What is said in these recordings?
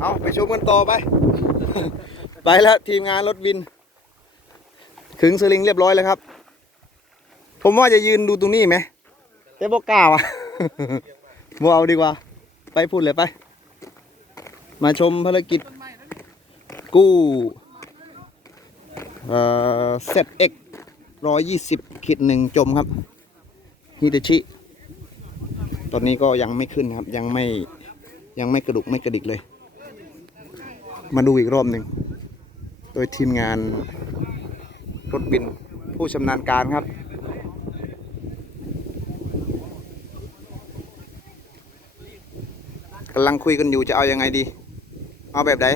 เอาไปชมกันต่อไป ไปแล้วทีมงานรถวิน ขึงสลิงเรียบร้อยแล้วครับ ผมว่าจะยืนดูตรงนี้ไหมแต่บอกกล้าว่ะบเอาดีกว่า ไปพูดเลยไป มาชมภารกิจ กู้เอ่อเซตเอ็กร้อยยี่สิบขีดหนึ่งจมครับฮิตาชิตอนนี้ก็ยังไม่ขึ้นครับ ยังไม่ยังไม่กระดุกไม่กระดิกเลย มาดูอีกรอบหนึ่ง โดยทีมงานรถบินผู้ชำนาญการครับ กำลังคุยกันอยู่จะเอายังไงดี เอาแบบไหน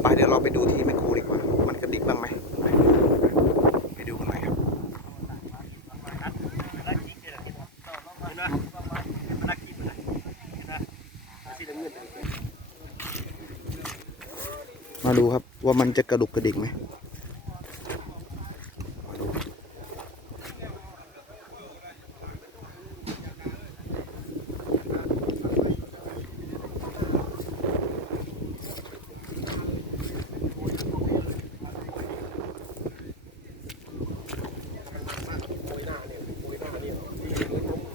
ไปเดี๋ยวเราไปดูที่แมคโครดีกว่า มันกระดิกบ้างไหม ไปดูกันหน่อยครับ มาดูครับว่า มันจะกระดุกกระดิกไหมมาดู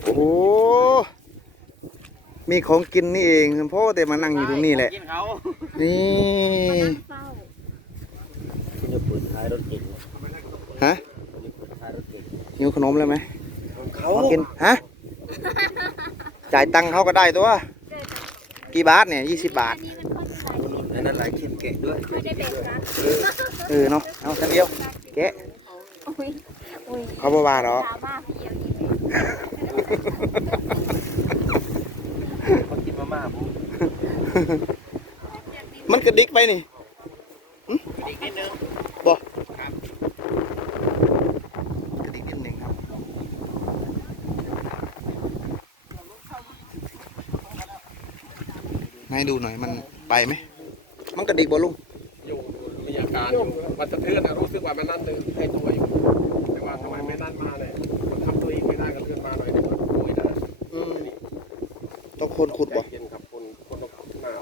โอ้โหมีของกินนี่เองพ่อแต่มานั่งอยู่ตรงนี้แหละกินเขา นี่ คุณจะเปิดท้ายรถเก่ง ฮะ คุณจะเปิดท้ายรถเก่ง หิวขนมแล้วไหมเขาขอกินฮะจ่ายตังค์เขาก็ได้ตัว กี่บาทเนี่ยยี่สิบบาทในนั้นหลายชิ้นเก่งด้วยไม่ได้เด็กนะเออเนาะเอาทันเดียวแกะอุ้ยอุ้ยเขาบ่ว่าหรอกดราม่าเพียวอีกเขากินมาม่าผมมันกระดิกไปนี่อีกนิดนึงบ่กระดิกนิดหนึ่งครับ ให้ดูหน่อยมันไปไหม มันกระดิกบ่ลุงอยู่มีอาการอยู่มันสะเทือนอะรู้สึกว่ามันนั่นเดินให้ตัวอยู่แต่ว่าทำไมไม่นั่นมาเนี่ยมันทำตัวเองไม่ได้ก็เลื่อนมาหน่อยเดี๋ยวมันโวยได้อืมต้องคนขุดบ่ใจเย็นครับคนคนต้องขุดหน้า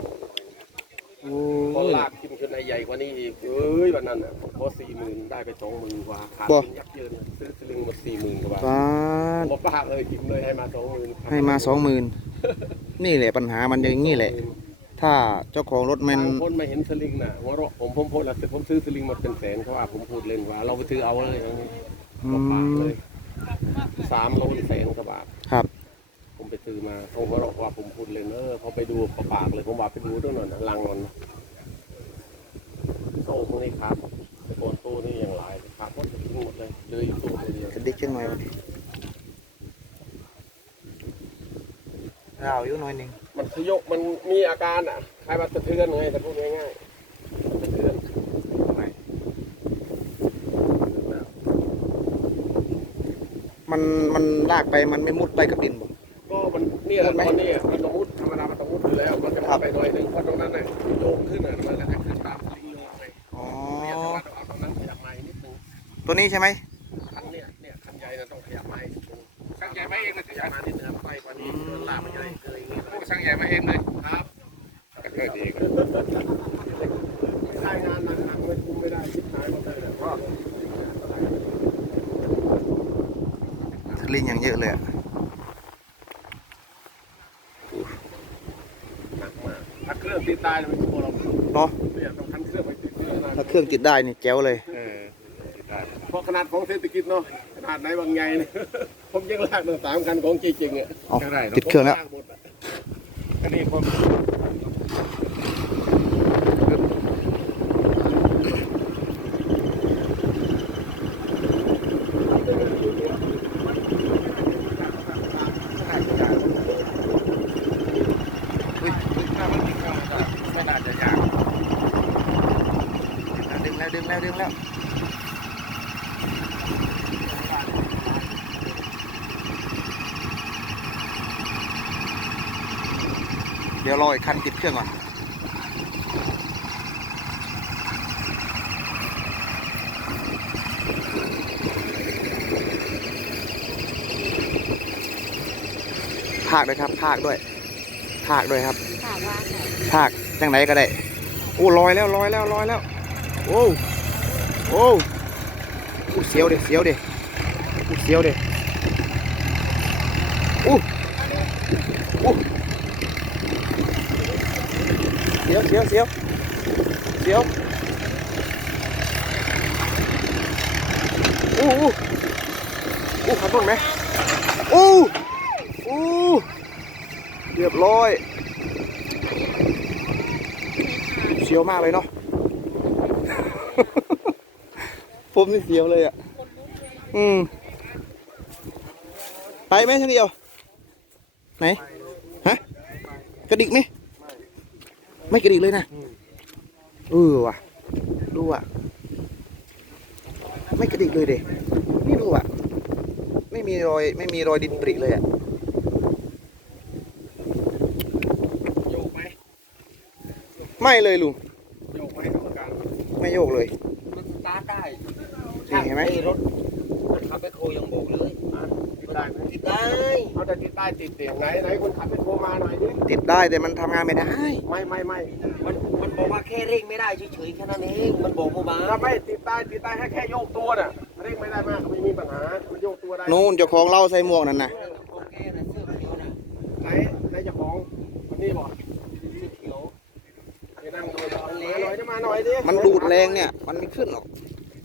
โอ้พอลากขึ้นขึ้นในใหญ่กว่านี้อีกเอ้ยวันนั้นอะพอสี่หมื่นได้ไปสองหมื่นกว่าขาดทุนยักเยินซื้อสลึงหมดสี่หมื่นกว่าบาทฟ้าผมบอกป้าเลยกินเลยให้มาสองหมื่นให้มาสองหมื่นนี่แหละปัญหามันอย่างนี้แหละ ถ้าเจ้าของรถมันบางคนมาเห็นสลิงน่ะหัวเราะผมผมพูดแล้วแต่ผมซื้อสลิงมาเป็นแสนเขาว่าผมพูดเล่นว่าเราไปซื้อเอาเลยอืก็ปากมเลยสามโลแสนกว่าบาท ครับ ผมไปซื้อมาเขาก็บอกว่าผมพูดเล่นเออเขาไปดูประปากเลยผมว่าไปดูด้วยหน่อยนะลังมันโซ่พวกนี้ครับแต่โกนตู้นี่ยังหลายครับหมดทิ้งหมดเลยเหลยตู้ตัวเดียว กระดิกจังหน่อยวัน เราอยู่หน่อยหนึ่งมันสยกมันมีอาการอะใครมาสะเทือนไงแต่พูดง่ายๆสะเทือนมันมันลากไปมันไม่มุดไปกับดินบ่ก็มันเนี่ยตอนนี้มันต้องมุดธรรมดามันต้องมุดอยู่แล้วมันจะพาไปหน่อยหนึงเพราะตรงนั้นน่ะโยกขึ้นน่ะมันก็จะขึ้นตามสลิงเลยอ๋อเนี่ยแต่ว่าเอาตรงนั้นขยับมาอีกนิดนึงตัวนี้ใช่ไหม มันจะได้เกินอย่างนี้เลยช่างใหญ่มาเองเลยครับก็เกิดเองรายงานหนักๆไม่คุมไม่ได้ชิบหายหมดเลยนะเพราะสลิงอย่างเยอะเลยอะหนักมากถ้าเครื่องติดได้ไม่กลัวเราเนาะเนี่ยต้องทันเครื่องไปติดเครื่องนะถ้าเครื่องติดได้นี่แจ๋วเลยเออติดได้เพราะขนาดของเศรษฐกิจเนาะขนาดไหนบางไงเนี่ย ผมยังลากมาสามคันของจริงๆอะอ๋อติดเครื่องแล้ว อันนี้ผมไม่น่าจะยาก ดึงแล้วดึงแล้วดึงแล้วเดี๋ยวรออีกคันติดเครื่องก่อนภาคด้วยครับภาคด้วยภาคด้วยครับถามว่าไหนภาคจังไหนก็ได้โอ้ลอยแล้วลอยแล้วลอยแล้ว โอ้โอ้อู้เสียวเด็เสียวเด็อู้เสียวเด็อู้อู้เสียวเสียวเสียวเสียวอู้อู้อู้ขับต้นไหมอู้อู้เรียบร้อยเสียวมากเลยเนาะผมนี่เสียวเลยอะอืมไปไหมทั้งเดียวไหนฮะกระดิกไหม ไม่กระดิกเลยนะเออว่ะ ดูอะ ไม่กระดิกเลยเด็นี่ดูอะ ไม่มีรอย ไม่มีรอยดินปริเลยอะโยกไหมไม่เลยลุงโยกไหมกรรมการไม่โยกเลย มันสตาร์ทได้นี่เห็นไหมอ้รถรถขับแมคโครยังโบกเลยอะติด ได้ไหมติดได้เอาแต่ติดได้ติดเสียงไหนไหนคนขับไปโทรมาหน่อยดิติดได้แต่มันทำงานไม่ได้ ไม่ไม่ไม่มันมันบอกว่าแค่เร่งไม่ได้เฉยๆแค่นั้นเองมันบอกเบาถ้าไม่ติดได้ติดได้แค่แค่โยกตัวน่ะเร่งไม่ได้มากก็ไม่มีปัญหามันโยกตัวได้นู่นเจ้าของเหล่าใส่หมวกนั่นนะๆโอเคนะเสื้อเขียวนะไหนไหนเจ้าของคนนี้บอกเสื้อเขียวไปนั่งดูหน่อยจะมาหน่อยดิมันดูดแรงเนี่ย มันไม่ขึ้นหรอก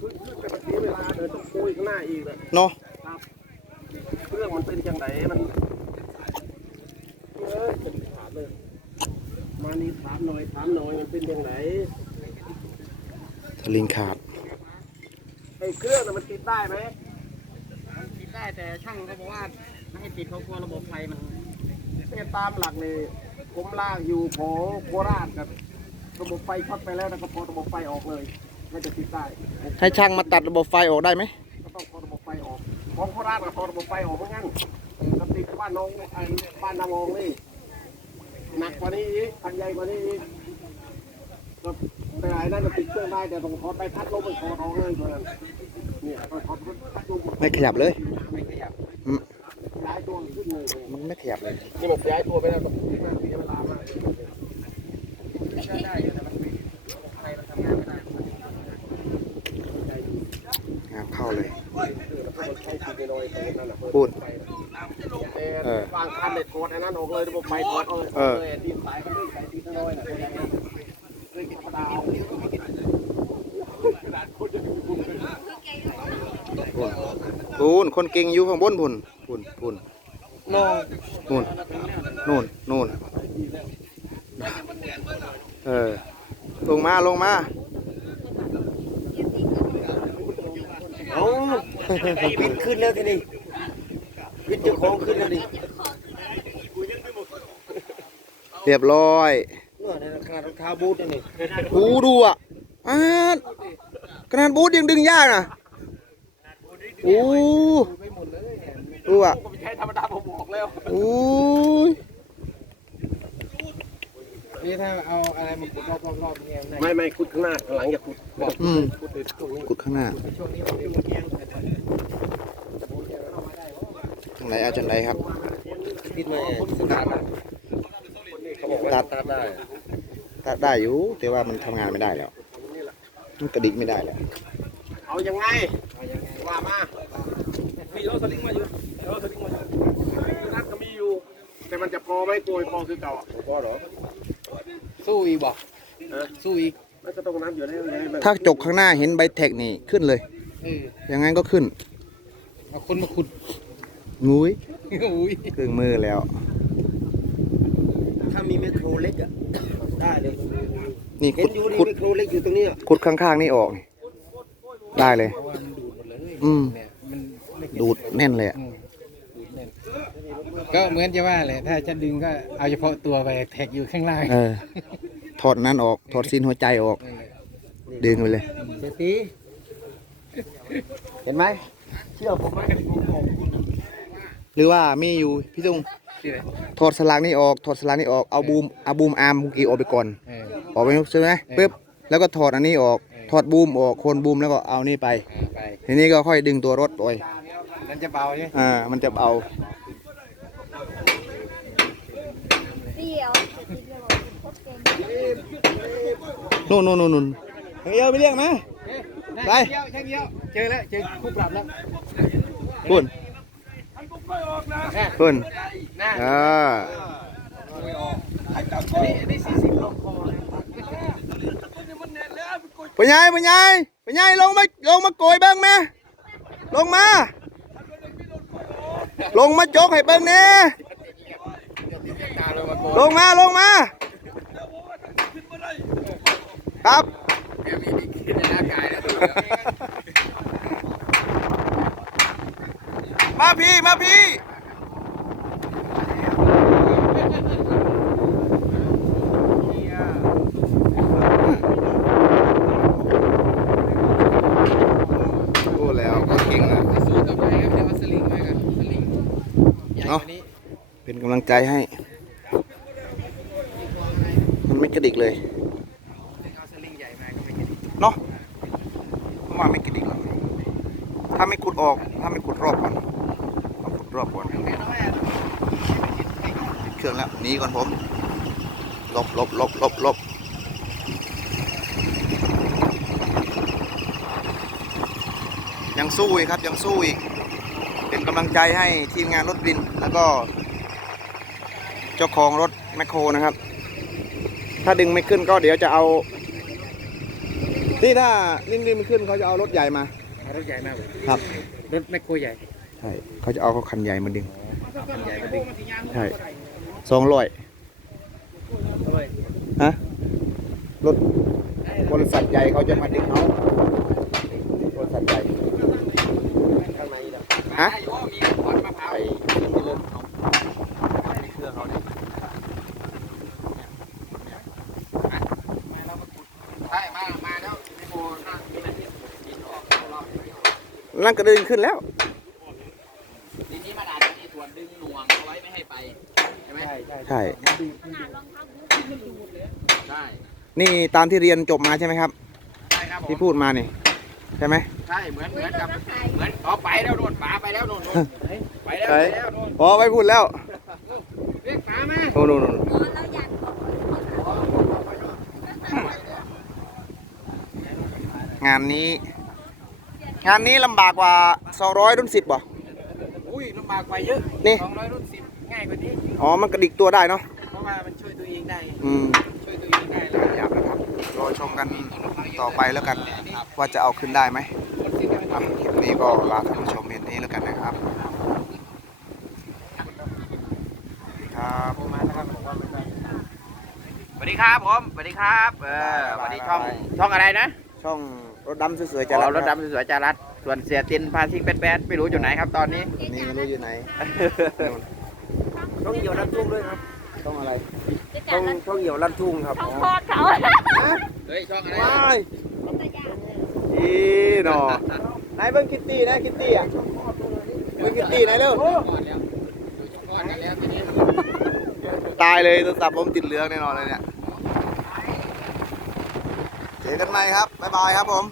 ขึ้นขึ้นแต่เมื่อกี้เวลาเดินต้องคุยข้างหน้าอีกเลยเนาะ เครื่องมันเป็นจังไหนมันเอ้ยจะถามเลย มานี่ถามหน่อยถามหน่อยมันเป็นยังไงสลิงขาดไอ้เครื่องน่ะมันติดได้ไหมมันติดได้แต่ช่างเขาบอกว่าไม่ให้ติดเขากลัวระบบไฟมันเนี่ยตามหลักเลยผมลากอยู่โผโคราชกับระบบไฟช็อตไปแล้วแล้วก็พอระบบไฟออกเลยก็จะติดได้ให้ช่างมาตัดระบบไฟออกได้ไหมก็ต้องพอระบบไฟออก ของโคราชกับพอระบบไฟออกเหมือนกันกับติดบ้านน้องไอ้บ้านนางองนี่หนักกว่านี้อีกคันใหญ่กว่านี้อีกก็แต่ไอ้นั่นมันติดเครื่องได้แต่ต้องถอดไปพัดลมมันถอดออกเลยตัวนั้นเนี่ยต้องถอดพัดลมไม่ขยับเลยไม่ขยับอืมย้ายตัวขึ้นเลยมันไม่ขยับเลยนี่มันย้ายตัวไปแล้วต้องมากเสียเวลามากก็ได้อยู่แต่มันไม่ไฟมันทำงานไม่ได้งามเข้าเลย ใช้ทีเดียวเลยนั่นแหละพูดเออวางคันเลยถอดอันนั้นออกเลยระบบไฟถอดออเลยเออดินสายก็ไม่ใส่ทีน้อยนะเลยกินธรรมดาเอาคนจะอยู่คุมเลยพูนคนเก่งอยู่ข้างบนพุ่นพุ่นพุ่นน้องนู่นนู่นนู่นเออลงมาลงมา เอ้าบินขึ้นแล้วทีนี้บินเจ้าของขึ้นแล้วดิเรียบร้อยเนี่ยในราคารองเท้าบูทนี่หูดูอะอ่าขนาดบูทยังดึงยากนะโอ้ดูอะผมใช้ธรรมดาผมบอกแล้วโอ้ย นี่ถ้าเอาอะไรมาขุดรอบรอบๆเนี่ยได้ไม่ไม่ขุดข้างหน้าข้างหลังอย่าขุดอืมขุดเลยตรงนี้กุดข้างหน้าช่วงนี้มันเป็นเกียงทางไหนเอาจังไหนครับ ติดไหมเขาบอกว่าตัดตัดได้ตัดได้อยู่แต่ว่ามันทำงานไม่ได้แล้วมันกระดิกไม่ได้แล้วเอายังไงว่ามามีรถสลิงมาอยู่รถสลิงมาอยู่นัดก็มีอยู่ แต่มันจะพอไหมโกยพอคือเก่าอะพอหรอ สู้อีกบ่ฮะสู้อีกไม่ก็ต้องนัดอยู่แล้วไงถ้าจกข้างหน้าเห็นใบแท็กนี่ขึ้นเลย เอออย่างงั้นก็ขึ้นเอาคนมาขุดงุ้ยอุ้ยเครื่องมือแล้ว ถ้ามีไมโครเล็กอะได้เลยนี่เห็ขุนดอยู่ดีขุดไมโครเล็กอยู่ตรงเนี้ยขุดข้างๆนี่ออกนี่ได้เลย เพราะว่ามันดูดหมดเลยอืม เนี่ยมันไม่เก็บดูดแน่นเลยอะอืมดูดแน่น ก็เหมือนจะว่าแหละถ้าจะดึงก็เอาเฉพาะตัวไปแท็กอยู่ข้างล่างเออถอดนั้นออกถอดซีนหัวใจออกเออดึงไปเลยเศรษฐีเห็นไหมเชื่อผมไหมหรือว่ามีอยู่พี่ตุงชื่ออะไรถอดสลักนี่ออกถอดสลักนี่ออกเอาบูมเอาบูมอาร์มเมื่อกี้ออกไปก่อนเออออกไปใช่ไหมปึ๊บแล้วก็ถอดอันนี้ออกถอดบูมออกโคนบูมแล้วก็เอานี่ไปอ่าไปทีนี้ก็ค่อยดึงตัวรถโอยนั่นจะเบาใช่ไหมอ่ามันจะเอา นู่นนู่นนู่นนู่นเฮียไปเรียกนะไปเยี่ยวช่างเยี่ยวเจอแล้วเจอคู่ปรับแล้วคุณคุณน่าอ่านี่นี่สี่สิบลงคอนะปัญญาปัญญาปัญญาลงมาลงมาโกยเบิ้งแม่ลงมา ลงมาจกให้เบิ้งแน่ตาลงมาโกลงมาลงมา ครับเดี๋ยวมีมีขึ้นในร่างกายแล้วมาพี่ มาพี่พูดแล้วก็เก่งนะสู้ต่อไปครับเดี๋ยวเอาสลิงมากันสลิงใหญ่กว่านี้เป็นกำลังใจให้ มันไม่กระดิกเลย เอาสลิงใหญ่มาก็ไม่กระดิก เนาะมว่าไม่กระดิกหรอกถ้าไม่ขุดออก ถ้าไม่ขุดรอบก่อนขุดรอบก่อนเครื่องแล้วหนีก่อนผมลบลบลบลบลบยังสู้อีกครับยังสู้อีก เป็นกำลังใจให้ทีมงานรถบิน แล้วก็ เจ้าของรถแมคโครนะครับ ถ้าดึงไม่ขึ้นก็เดี๋ยวจะเอา นี่ถ้านิ่งๆไม่ขึ้นเขาจะเอารถใหญ่มาเอารถใหญ่มากเลยครับ รถแมคโครใหญ่ใช่เขาจะเอาเขาคันใหญ่มาดึงใหญ่กว่าดึงใช่สองร้อยด้วยฮะรถบริษัทใหญ่เขาจะมาดึงเขาบริษัทใหญ่ข้างในเหรอฮะ มีขวดมะพร้าว ไอ้นี่เลยเครื่องเขาเนี่ย ใช่มามาแล้วแมคโครนั่งมีหน้าที่ปีนออกเข้ารอบ นั่นก็ดึงขึ้นแล้วทีนี้มันอาจจะมีส่วนดึงหน่วงเอาไว้ไม่ให้ไปใช่ไหมใช่ใช่ใช่ใช่นี่ตามที่เรียนจบมาใช่ไหมครับใช่ครับผมที่พูดมานี่ใช่ไหมใช่เหมือนเหอุ้มืยอนรกัถบนักขายเหมือนอ๋อไปแล้วโน่นป๋าไปแล้วโน่นโน่นไปแล้วไปไปแล้วโน่นอ๋อไปพูดแล้วเรียกป๋ามาโน่นโน่นโน่นอ๋อแล้วอยากบอกงานนี้ งานนี้ลำบากกว่า200รุ่นสิบบ่อุ้ยลำบากกว่าเยอะนี่สองร้อยรุ่นสิบง่ายกว่านี้อ๋อมันกระดิกตัวได้เนาะเพราะว่ามันช่วยตัวเองได้อืมช่วยตัวเองได้แล้วอยากนะครับรอชมกันต่อไปแล้วกันว่าจะเอาขึ้นได้ไหมอะคลิปนี้ก็ลาท่านผู้ชมเพียงนี้แล้วกันนะครับครับสวัสดีครับผมสวัสดีครับเออสวัสดีช่องช่องอะไรนะ ช่อง รถดำสวยๆจะอ๋รัอรถดำสวยๆจารัดส่วนเสียตินพาซิกแป๊ดๆไม่รู้อยู่ไหนครับตอนนี้ นี่ไม่รู้อยู่ไหนช่องเหี่ยวลันทุ่งด้วยครับช่องอะไรช่องช่องเหี่ยวลันทุ่งครับช่องคลอดเขาเฮ้ยช่องอะไรว้ายอีหนอไหนเบิ้งคิตตี้นะคิตตี้อะเบิ้งคิตตี้ไหนเร็วตายเลยโทรศัพท์ผมติดเหลืองแน่นอนเลยเนี่ย เจอกันใหม่ครับ บ๊ายบายครับผม